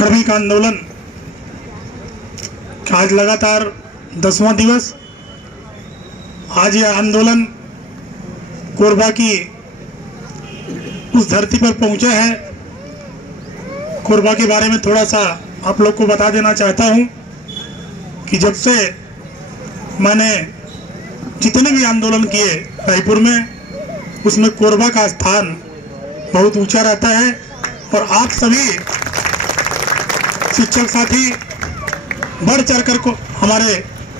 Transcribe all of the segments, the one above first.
क्रमिक आंदोलन आज लगातार 10वां दिवस। आज यह आंदोलन कोरबा की उस धरती पर पहुंचा है। कोरबा के बारे में थोड़ा सा आप लोग को बता देना चाहता हूं कि जब से मैंने जितने भी आंदोलन किए रायपुर में, उसमें कोरबा का स्थान बहुत ऊंचा रहता है। और आप सभी शिक्षक साथी बढ़ चढ़कर को हमारे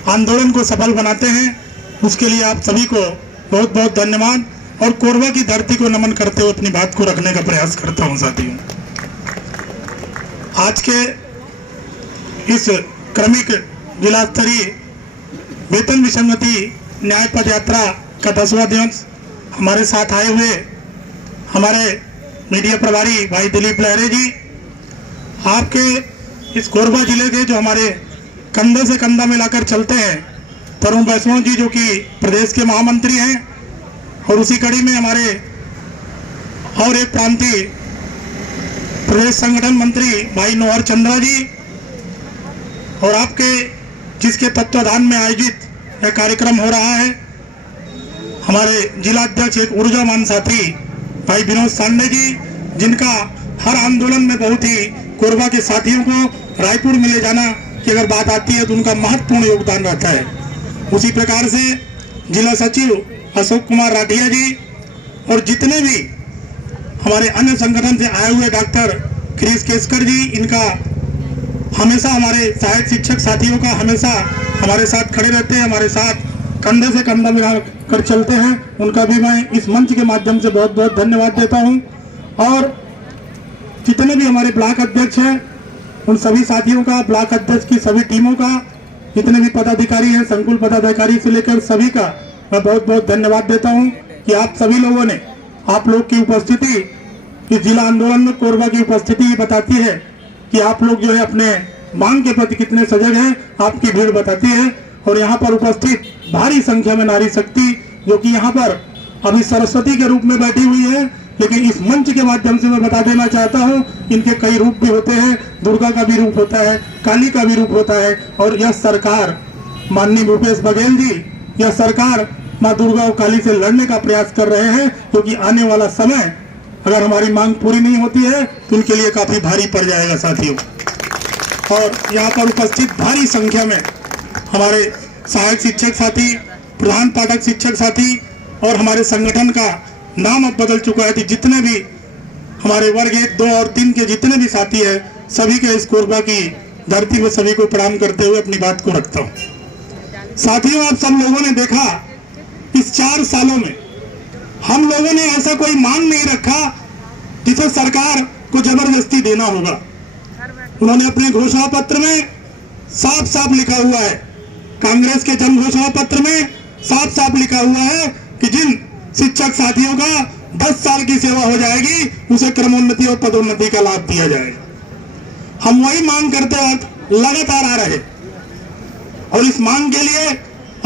आंदोलन को सफल बनाते हैं, उसके लिए आप सभी को बहुत बहुत धन्यवाद। और कोरबा की धरती को नमन करते हुए अपनी बात को रखने का प्रयास करता हूं साथियों। आज के इस क्रमिक जिला स्तरीय वेतन विसंगति न्याय पद यात्रा का 10वां दिवस हमारे साथ आए हुए हमारे मीडिया प्रभारी भाई दिलीप लहरे जी, आपके इस कोरबा जिले के जो हमारे कंधे से कंधा मिलाकर चलते हैं तरुण वैष्णव जी, जो कि प्रदेश के महामंत्री हैं, और उसी कड़ी में हमारे और एक प्रांतीय प्रदेश संगठन मंत्री भाई नोहर चंद्रा जी, और आपके जिसके तत्वाधान में आयोजित यह कार्यक्रम हो रहा है हमारे जिला अध्यक्ष एक ऊर्जावान साथी भाई विनोद सांडे जी, जिनका हर आंदोलन में बहुत ही कोरबा के साथियों को रायपुर में ले जाना की अगर बात आती है तो उनका महत्वपूर्ण योगदान रहता है। उसी प्रकार से जिला सचिव अशोक कुमार राठिया जी और जितने भी हमारे अन्य संगठन से आए हुए डॉक्टर क्रिस केसकर जी, इनका हमेशा हमारे सहायक शिक्षक साथियों का हमेशा हमारे साथ खड़े रहते हैं, हमारे साथ कंधे से कंधा मिला कर चलते हैं। उनका भी मैं इस मंच के माध्यम से बहुत बहुत धन्यवाद देता हूं। और जितने भी हमारे ब्लॉक अध्यक्ष हैं उन सभी साथियों का, ब्लॉक अध्यक्ष की सभी टीमों का, जितने भी पदाधिकारी हैं संकुल पदाधिकारी से लेकर सभी का मैं बहुत बहुत धन्यवाद देता हूं कि आप सभी लोगों ने, आप लोग की उपस्थिति इस जिला आंदोलन में कोरबा की उपस्थिति ही बताती है कि आप लोग जो है अपने मांग के प्रति कितने सजग हैं, आपकी भीड़ बताती है। और यहाँ पर उपस्थित भारी संख्या में नारी शक्ति जो कि यहाँ पर अभी सरस्वती के रूप में बैठी हुई है, लेकिन इस मंच के माध्यम से मैं बता देना चाहता हूँ इनके कई रूप भी होते हैं। दुर्गा का भी रूप होता है, काली का भी रूप होता है। और यह सरकार माननीय भूपेश बघेल जी, यह सरकार माँ दुर्गा और काली से लड़ने का प्रयास कर रहे हैं, क्योंकि आने वाला समय अगर हमारी मांग पूरी नहीं होती है तो उनके लिए काफी भारी पड़ जाएगा साथियों। और यहाँ पर उपस्थित भारी संख्या में हमारे सहायक शिक्षक साथी, प्रधान पाठक शिक्षक साथी और हमारे संगठन का नाम अब बदल चुका है। जितने भी हमारे वर्ग 1, 2 और 3 के जितने भी साथी हैं, सभी के इस कोरबा की धरती में सभी को प्रणाम करते हुए अपनी बात को रखता हूँ। साथियों, आप सब लोगों ने देखा इस 4 सालों में हम लोगों ने ऐसा कोई मांग नहीं रखा जिसे सरकार को जबरदस्ती देना होगा। उन्होंने अपने घोषणा पत्र में साफ साफ लिखा हुआ है, कांग्रेस के जन घोषणा पत्र में साफ साफ लिखा हुआ है कि जिन शिक्षक साथियों का 10 साल की सेवा हो जाएगी उसे क्रमोन्नति और पदोन्नति का लाभ दिया जाएगा। हम वही मांग करते वक्त लगातार आ रहे, और इस मांग के लिए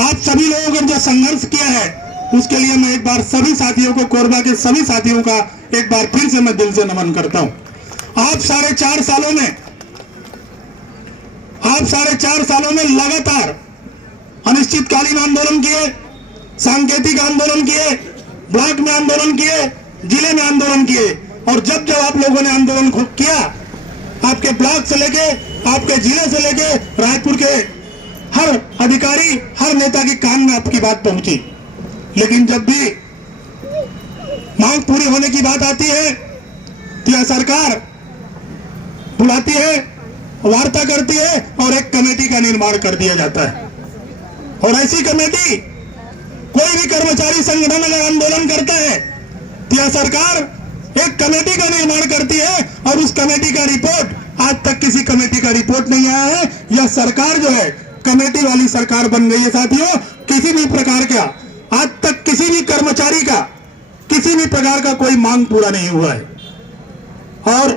आप सभी लोगों ने जो संघर्ष किया है उसके लिए मैं एक बार सभी साथियों को, कोरबा के सभी साथियों का एक बार फिर से मैं दिल से नमन करता हूं। आप 4.5 सालों में लगातार अनिश्चितकालीन आंदोलन किए, सांकेतिक आंदोलन किए, ब्लॉक में आंदोलन किए, जिले में आंदोलन किए। और जब जब आप लोगों ने आंदोलन खूब किया, आपके ब्लॉक से लेके, आपके जिले से लेके रायपुर के हर अधिकारी, हर नेता के कान में आपकी बात पहुंची। लेकिन जब भी मांग पूरी होने की बात आती है तो यह सरकार बुलाती है, वार्ता करती है और एक कमेटी का निर्माण कर दिया जाता है। और ऐसी कमेटी, कोई भी कर्मचारी संगठन अगर आंदोलन करता है तो यह सरकार एक कमेटी का निर्माण करती है, और उस कमेटी का रिपोर्ट आज तक किसी कमेटी का रिपोर्ट नहीं आया है। यह सरकार जो है कमेटी वाली सरकार बन गई है साथियों। किसी भी प्रकार का आज तक किसी भी कर्मचारी का किसी भी प्रकार का कोई मांग पूरा नहीं हुआ है। और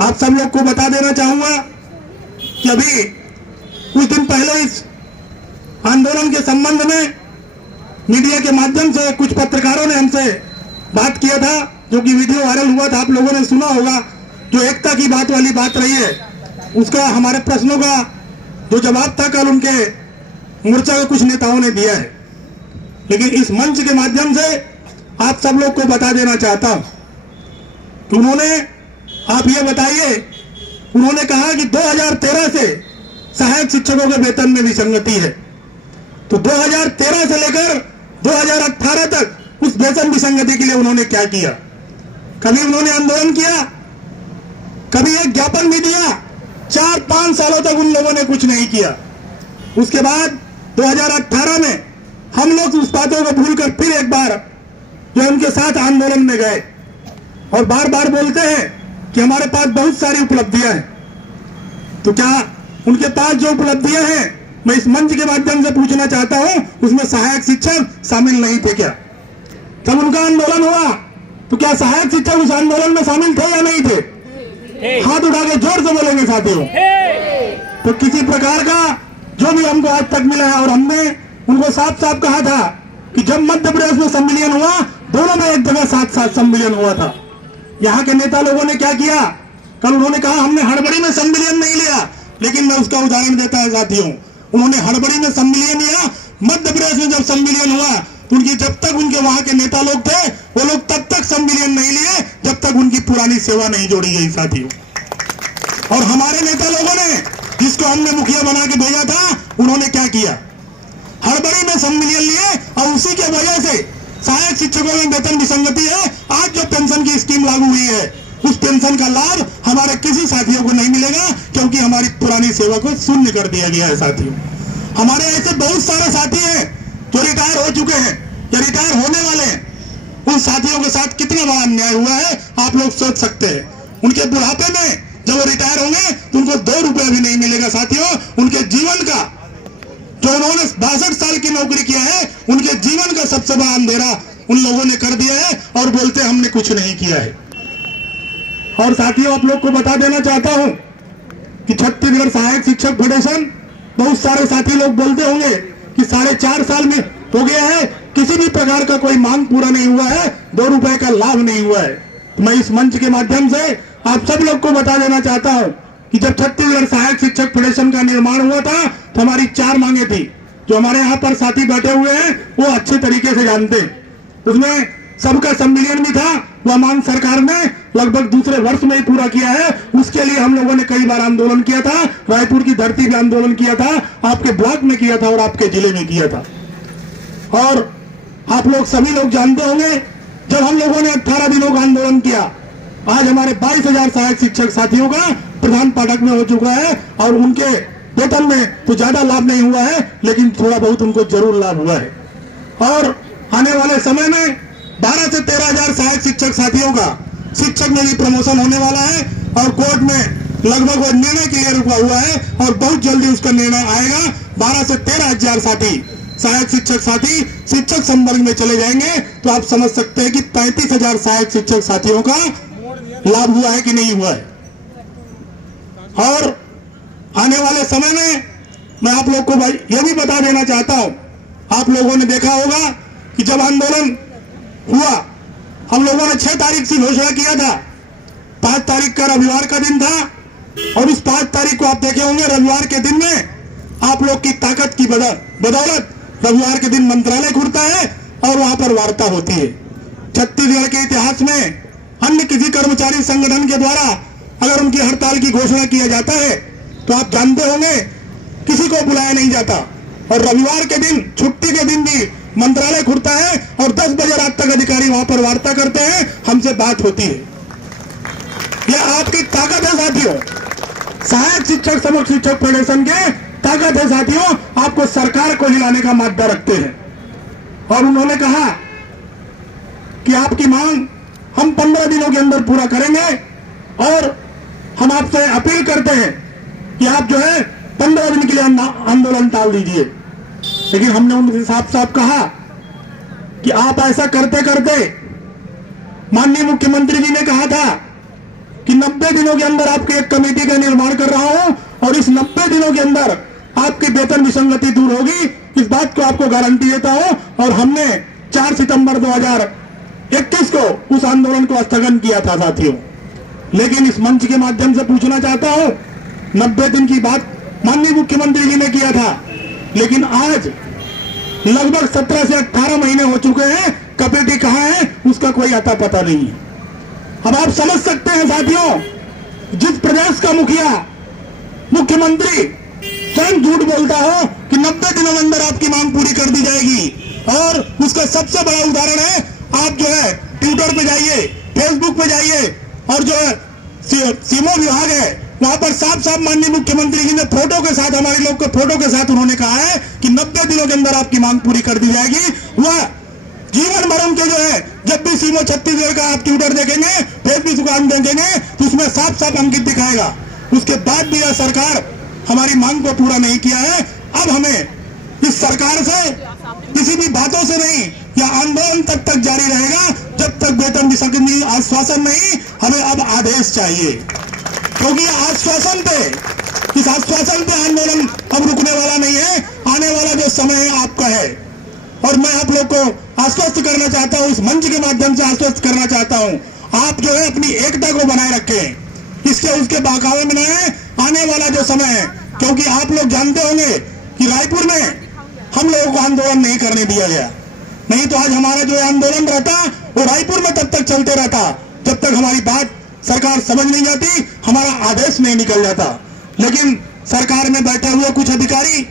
आप सब लोग को बता देना चाहूंगा कि अभी कुछ दिन पहले इस आंदोलन के संबंध में मीडिया के माध्यम से कुछ पत्रकारों ने हमसे बात किया था, जो कि वीडियो वायरल हुआ था, आप लोगों ने सुना होगा, जो एकता की बात वाली बात रही है। उसका हमारे प्रश्नों का जो जवाब था कल उनके मोर्चा के कुछ नेताओं ने दिया है। लेकिन इस मंच के माध्यम से आप सब लोग को बता देना चाहता हूं कि उन्होंने, आप ये बताइए, उन्होंने कहा कि 2013 से सहायक शिक्षकों के वेतन में विसंगति है। तो 2013 से लेकर 2018 तक उस वेतन विसंगति के लिए उन्होंने क्या किया? कभी उन्होंने आंदोलन किया? कभी एक ज्ञापन भी दिया? 4-5 सालों तक उन लोगों ने कुछ नहीं किया। उसके बाद 2018 में हम लोग उस बातों को भूलकर फिर एक बार जो उनके साथ आंदोलन में गए और बार बार बोलते हैं कि हमारे पास बहुत सारी उपलब्धियां हैं। तो क्या उनके पास जो उपलब्धियां हैं, मैं इस मंच के माध्यम से पूछना चाहता हूं, उसमें सहायक शिक्षक शामिल नहीं थे क्या? जब उनका आंदोलन हुआ तो क्या सहायक शिक्षक उस आंदोलन में शामिल थे या नहीं थे? हाथ उठा के जोर से बोलेंगे साथियों। तो किसी प्रकार का जो भी हमको आज तक मिला है, और हमने उनको साफ साफ कहा था कि जब मध्य प्रदेश में सम्मेलन हुआ, दोनों में एक जगह साथ साथ सम्मेलन हुआ था। यहाँ के नेता लोगों ने क्या किया? कल उन्होंने कहा हमने हड़बड़ी में सम्मेलन नहीं लिया, लेकिन मैं उसका उदाहरण देता है साथियों। उन्होंने हड़बड़ी में सम्मेलन लिया। मध्य प्रदेश में जब सम्मेलन हुआ तो उनकी, जब तक उनके वहां के नेता लोग थे, वो लोग तब तक सम्मेलन नहीं लिए जब तक उनकी पुरानी सेवा नहीं जोड़ी गई साथियों। और हमारे नेता लोगों ने, जिसको हमने मुखिया बना के भेजा था, उन्होंने क्या किया? हड़बड़ी में सम्मेलन लिए और उसी के वजह से सहायक शिक्षकों में वेतन विसंगति है। आज जो पेंशन की स्कीम लागू हुई है, उस पेंशन का लाभ हमारे किसी साथियों को नहीं मिलेगा, क्योंकि हमारी पुरानी सेवा को शून्य कर दिया गया है साथियों। हमारे ऐसे बहुत सारे साथी हैं जो रिटायर हो चुके हैं या रिटायर होने वाले हैं। उन साथियों के साथ कितना बड़ा अन्याय हुआ है आप लोग सोच सकते हैं। उनके बुढ़ापे में जब वो रिटायर होंगे तो उनको 2 रुपया भी नहीं मिलेगा साथियों। उनके जीवन का, जो उन्होंने 62 साल की नौकरी किया है, उनके जीवन का सबसे बड़ा अंधेरा उन लोगों ने कर दिया है और बोलते हमने कुछ नहीं किया है। और साथियों, आप लोग को बता देना चाहता हूं कि छत्तीसगढ़ सहायक शिक्षक फेडरेशन, बहुत सारे साथी लोग बोलते होंगे कि 4.5 साल में हो गया है, किसी भी प्रकार का कोई मांग पूरा नहीं हुआ है, 2 रुपए का लाभ नहीं हुआ है। तो मैं इस मंच के माध्यम से आप सब लोग को बता देना चाहता हूं कि जब छत्तीसगढ़ सहायक शिक्षक फेडरेशन का निर्माण हुआ था तो हमारी 4 मांगे थी। जो हमारे यहाँ पर साथी बैठे हुए हैं वो अच्छे तरीके से जानते हैं। उसमें सबका सम्मेलन भी था। वह मांग सरकार ने लगभग दूसरे वर्ष में ही पूरा किया है। उसके लिए हम लोगों ने कई बार आंदोलन किया था। रायपुर की धरती पे आंदोलन किया था, आपके ब्लॉक में किया था और आपके जिले में किया था। और आप लोग सभी लोग जानते होंगे, जब हम लोगों ने 18 दिनों का आंदोलन किया, आज हमारे 22,000 सहायक शिक्षक साथियों का प्रधान पाठक में हो चुका है। और उनके वेतन में तो ज्यादा लाभ नहीं हुआ है, लेकिन थोड़ा बहुत उनको जरूर लाभ हुआ है। और आने वाले समय में 12 से 13,000 सहायक शिक्षक साथियों का शिक्षक में भी प्रमोशन होने वाला है। और कोर्ट में लगभग वो निर्णय के लिए रुका हुआ है और बहुत जल्दी उसका निर्णय आएगा। 12 से 13,000 साथी सहायक शिक्षक साथी शिक्षक संवर्ग में चले जाएंगे। तो आप समझ सकते हैं कि 35,000 सहायक शिक्षक साथियों का लाभ हुआ है कि नहीं हुआ है। और आने वाले समय में मैं आप लोग को यह भी बता देना चाहता हूं, आप लोगों ने देखा होगा कि जब आंदोलन हुआ, हम लोगों ने 6 तारीख से घोषणा किया था। 5 तारीख का रविवार का दिन था और उस 5 तारीख को आप देखे होंगे, रविवार के दिन में आप लोग की ताकत की बदौलत रविवार के दिन मंत्रालय खुलता है और वहां पर वार्ता होती है। छत्तीसगढ़ के इतिहास में अन्य किसी कर्मचारी संगठन के द्वारा अगर उनकी हड़ताल की घोषणा किया जाता है तो आप जानते होंगे किसी को बुलाया नहीं जाता। और रविवार के दिन, छुट्टी के दिन भी मंत्रालय खुलता है और 10 बजे रात तक अधिकारी वहां पर वार्ता करते हैं, हमसे बात होती है। यह आपकी ताकत है साथियों। सहायक शिक्षक समग्र शिक्षक फेडरेशन के ताकत है साथियों। आपको सरकार को हिलाने का मादा रखते हैं। और उन्होंने कहा कि आपकी मांग हम 15 दिनों के अंदर पूरा करेंगे और हम आपसे अपील करते हैं कि आप जो है 15 दिन के लिए आंदोलन टाल दीजिए। लेकिन हमने उनसे साफ साफ कहा कि आप ऐसा करते करते, माननीय मुख्यमंत्री जी ने कहा था कि 90 दिनों के अंदर आपकी एक कमेटी का निर्माण कर रहा हूं और इस 90 दिनों के अंदर आपकी वेतन विसंगति दूर होगी। इस बात को आपको गारंटी देता हूं। और हमने 4 सितंबर 2021 को उस आंदोलन को स्थगन किया था साथियों। लेकिन इस मंच के माध्यम से पूछना चाहता हूं 90 दिन की बात माननीय मुख्यमंत्री जी ने किया था, लेकिन आज लगभग 17 से 18 महीने हो चुके हैं। कमेटी कहां है उसका कोई अता पता नहीं है। अब आप समझ सकते हैं साथियों, जिस प्रदेश का मुखिया मुख्यमंत्री स्वयं झूठ बोलता हो कि 90 दिनों में अंदर आपकी मांग पूरी कर दी जाएगी, और उसका सबसे बड़ा उदाहरण है, आप जो है ट्विटर पे जाइए, फेसबुक पे जाइए, और जो है सीमो विभाग है वहां पर साफ साफ माननीय मुख्यमंत्री जी ने फोटो के साथ, हमारे लोग के फोटो के साथ उन्होंने कहा है कि 90 दिनों के अंदर आपकी मांग पूरी कर दी जाएगी। वह जीवन भर उनके जो है, जब भी सीमो छत्तीसगढ़ का आप ट्विटर देखेंगे, फेसबुक अकाउंट देखेंगे, तो उसमें साफ साफ अंकित दिखाएगा। उसके बाद भी यह सरकार हमारी मांग को पूरा नहीं किया है। अब हमें इस सरकार से किसी भी बातों से नहीं, या आंदोलन तक जारी रहेगा जब तक वेतन विसंगति आश्वासन नहीं, हमें अब आदेश चाहिए, क्योंकि आश्वासन पे, इस आश्वासन पे आंदोलन अब रुकने वाला नहीं है। आने वाला जो समय है आपका है, और मैं आप लोग को आश्वस्त करना चाहता हूं, इस मंच के माध्यम से आश्वस्त करना चाहता हूं, आप जो है अपनी एकता को बनाए रखें, इसके उसके बहकावे में नहीं आने वाला जो समय है। क्योंकि आप लोग जानते होंगे कि रायपुर में हम लोगों को आंदोलन नहीं करने दिया गया, नहीं तो आज हमारा जो आंदोलन रहता वो रायपुर में तब तक चलते रहता जब तक हमारी बात सरकार समझ नहीं जाती, हमारा आदेश नहीं निकल जाता। लेकिन सरकार में बैठे हुए कुछ अधिकारी,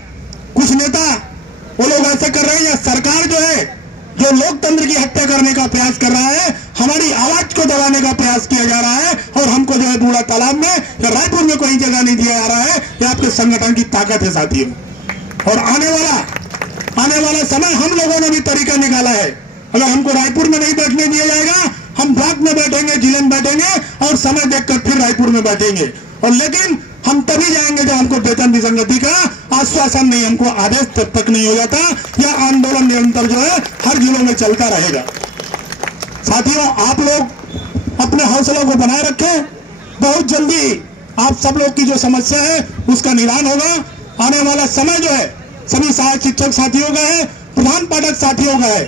कुछ नेता, वो लोग ऐसे कर रहे हैं, या सरकार जो है, जो लोकतंत्र की हत्या करने का प्रयास कर रहा है, हमारी आवाज को दबाने का प्रयास किया जा रहा है, और हमको जो है बूढ़ा तालाब में या रायपुर में कोई जगह नहीं दिया जा रहा है। ये आपके संगठन की ताकत है साथियों। और आने वाला समय हम लोगों ने भी तरीका निकाला है। अगर हमको रायपुर में नहीं बैठने दिया जाएगा, हम ब्लॉक में बैठेंगे, जिले में बैठेंगे, और समय देखकर फिर रायपुर में बैठेंगे। और लेकिन हम तभी जाएंगे जब हमको वेतन विसंगति का आश्वासन नहीं, हमको आदेश तब तक नहीं हो जाता, या आंदोलन निरंतर जो है हर जिलों में चलता रहेगा। साथियों, आप लोग अपने हौसलों को बनाए रखें। बहुत जल्दी आप सब लोग की जो समस्या है उसका निदान होगा। आने वाला समय जो है सभी सहायक शिक्षक साथियों का है, प्रधान पाठक साथियों का है।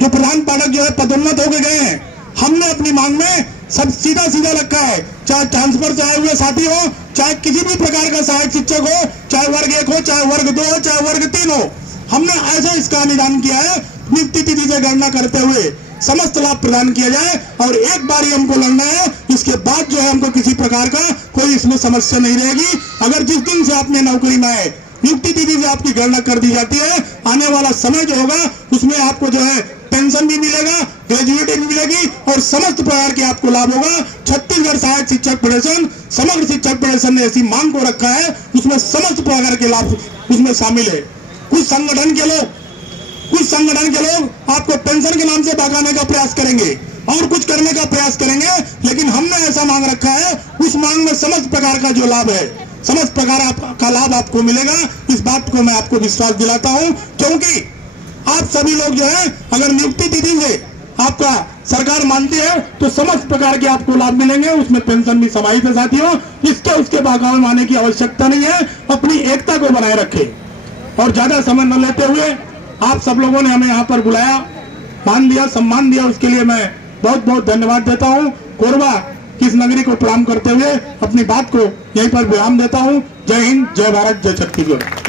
जो प्रधान पाठक जो है पदोन्नत होकर गए हैं, हमने अपनी मांग में सब सीधा रखा है, चाहे ट्रांसफर चाहे हुए साथी हो, चाहे किसी भी प्रकार का सहायक शिक्षक हो, चाहे वर्ग 1 हो, चाहे वर्ग 2 हो, चाहे वर्ग 3 हो, हमने ऐसे इसका निदान किया है। नियुक्ति तिथि से गणना करते हुए समस्त लाभ प्रदान किया जाए, और एक बार ही हमको लड़ना है। इसके बाद जो है हमको किसी प्रकार का कोई इसमें समस्या नहीं रहेगी। अगर जिस दिन से आपने नौकरी में आए, नियुक्ति तिथि से आपकी गणना कर दी जाती है, आने वाला समय जो होगा उसमें आपको जो है पेंशन भी मिलेगा, ग्रेजुएटी भी मिलेगी, और समस्त प्रकार के आपको लाभ होगा। छत्तीसगढ़ सहायक शिक्षक फेडरेशन, समग्र शिक्षक फेडरेशन ने ऐसी मांग को रखा है, उसमें समस्त प्रकार के लाभ उसमें शामिल है। कुछ संगठन के लोग आपको पेंशन के नाम से भगाने का प्रयास करेंगे और कुछ करने का प्रयास करेंगे, लेकिन हमने ऐसा मांग रखा है, उस मांग में समस्त प्रकार का जो लाभ है, समस्त प्रकार का लाभ आपको मिलेगा। इस बात को मैं आपको विश्वास दिलाता हूं, क्योंकि आप सभी लोग जो है, अगर नियुक्ति तिथि से आपका सरकार मानती है तो समस्त प्रकार के आपको लाभ मिलेंगे, उसमें पेंशन भी समाहित है साथियों। इसके उसके बहकावे में आने की आवश्यकता नहीं है। अपनी एकता को बनाए रखें, और ज्यादा समय न लेते हुए आप सब लोगों ने हमें यहाँ पर बुलाया, मान दिया, सम्मान दिया, उसके लिए मैं बहुत बहुत धन्यवाद देता हूँ। कोरबा की इस नगरी को प्रणाम करते हुए अपनी बात को यहीं पर विराम देता हूँ। जय हिंद, जय भारत, जय छत्तीसगढ़।